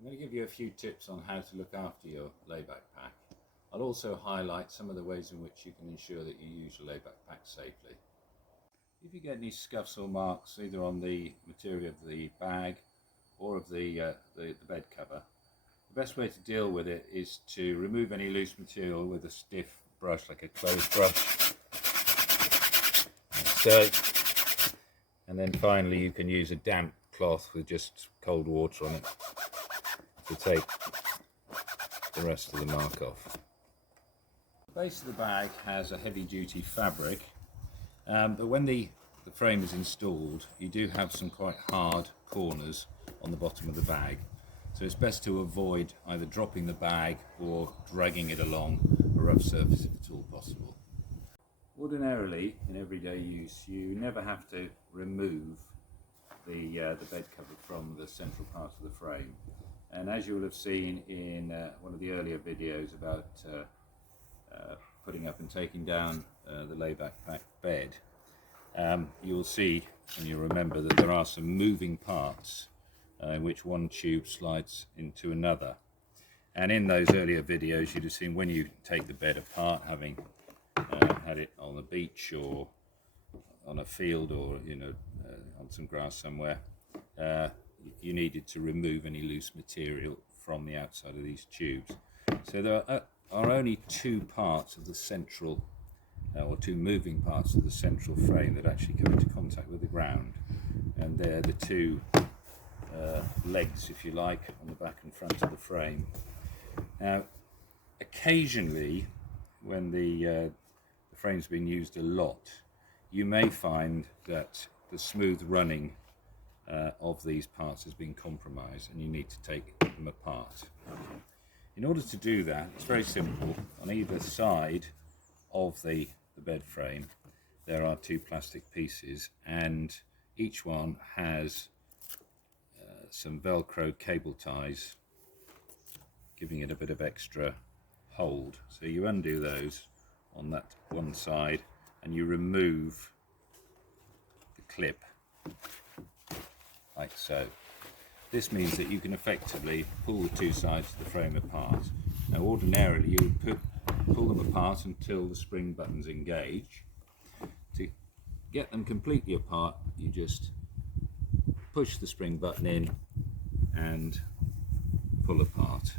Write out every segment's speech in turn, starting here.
I'm going to give you a few tips on how to look after your LayBakPak. I'll also highlight some of the ways in which you can ensure that you use your LayBakPak safely. If you get any scuffs or marks either on the material of the bag or of the bed cover, the best way to deal with it is to remove any loose material with a stiff brush, like a clothes brush, like so. And then finally you can use a damp cloth with just cold water on it to take the rest of the mark off. The base of the bag has a heavy duty fabric, but when the frame is installed you do have some quite hard corners on the bottom of the bag, so it's best to avoid either dropping the bag or dragging it along a rough surface if at all possible. Ordinarily, in everyday use, you never have to remove the bed cover from the central part of the frame, and as you will have seen in one of the earlier videos about putting up and taking down the LayBakPak bed, you'll see and you'll remember that there are some moving parts in which one tube slides into another. And in those earlier videos you'd have seen when you take the bed apart, having had it on the beach or on a field or on some grass somewhere, you needed to remove any loose material from the outside of these tubes. So there are only two parts of the central or two moving parts of the central frame that actually come into contact with the ground, and they're the two legs, if you like, on the back and front of the frame. Now occasionally when the frame's been used a lot, you may find that the smooth running of these parts has been compromised and you need to take them apart. In order to do that, it's very simple. On either side of the bed frame there are two plastic pieces, and each one has some Velcro cable ties giving it a bit of extra hold. So you undo those on that one side and you remove the clip like so. This means that you can effectively pull the two sides of the frame apart. Now ordinarily you would pull them apart until the spring buttons engage. To get them completely apart you just push the spring button in and pull apart.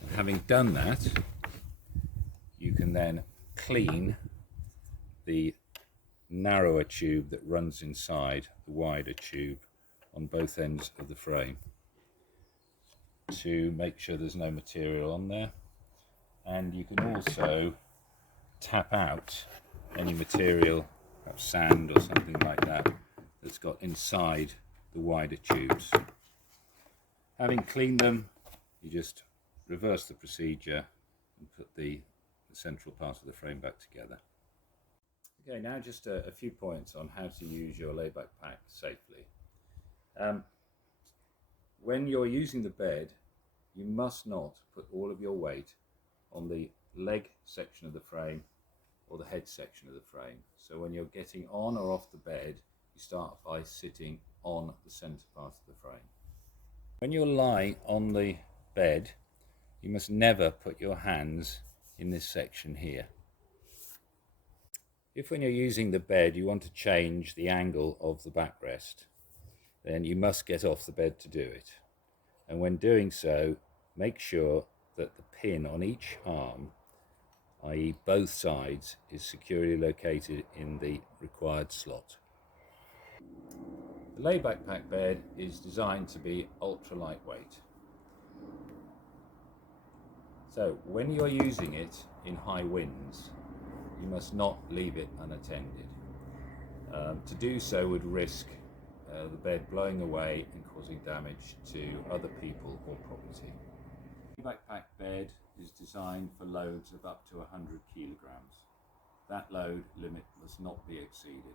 And having done that, you can then clean the narrower tube that runs inside the wider tube on both ends of the frame to make sure there's no material on there, and you can also tap out any material, perhaps sand or something like that, that's got inside the wider tubes. Having cleaned them, you just reverse the procedure and put the central part of the frame back together. Okay, now just a few points on how to use your LayBakPak safely. When you're using the bed, you must not put all of your weight on the leg section of the frame or the head section of the frame. So when you're getting on or off the bed, you start by sitting on the centre part of the frame. When you're lying on the bed, you must never put your hands in this section here. If when you're using the bed you want to change the angle of the backrest, then you must get off the bed to do it. And when doing so, make sure that the pin on each arm, i.e. both sides, is securely located in the required slot. The LayBakPak bed is designed to be ultra lightweight. So when you're using it in high winds, you must not leave it unattended. To do so would risk the bed blowing away and causing damage to other people or property. The LayBakPak bed is designed for loads of up to 100 kilograms. That load limit must not be exceeded.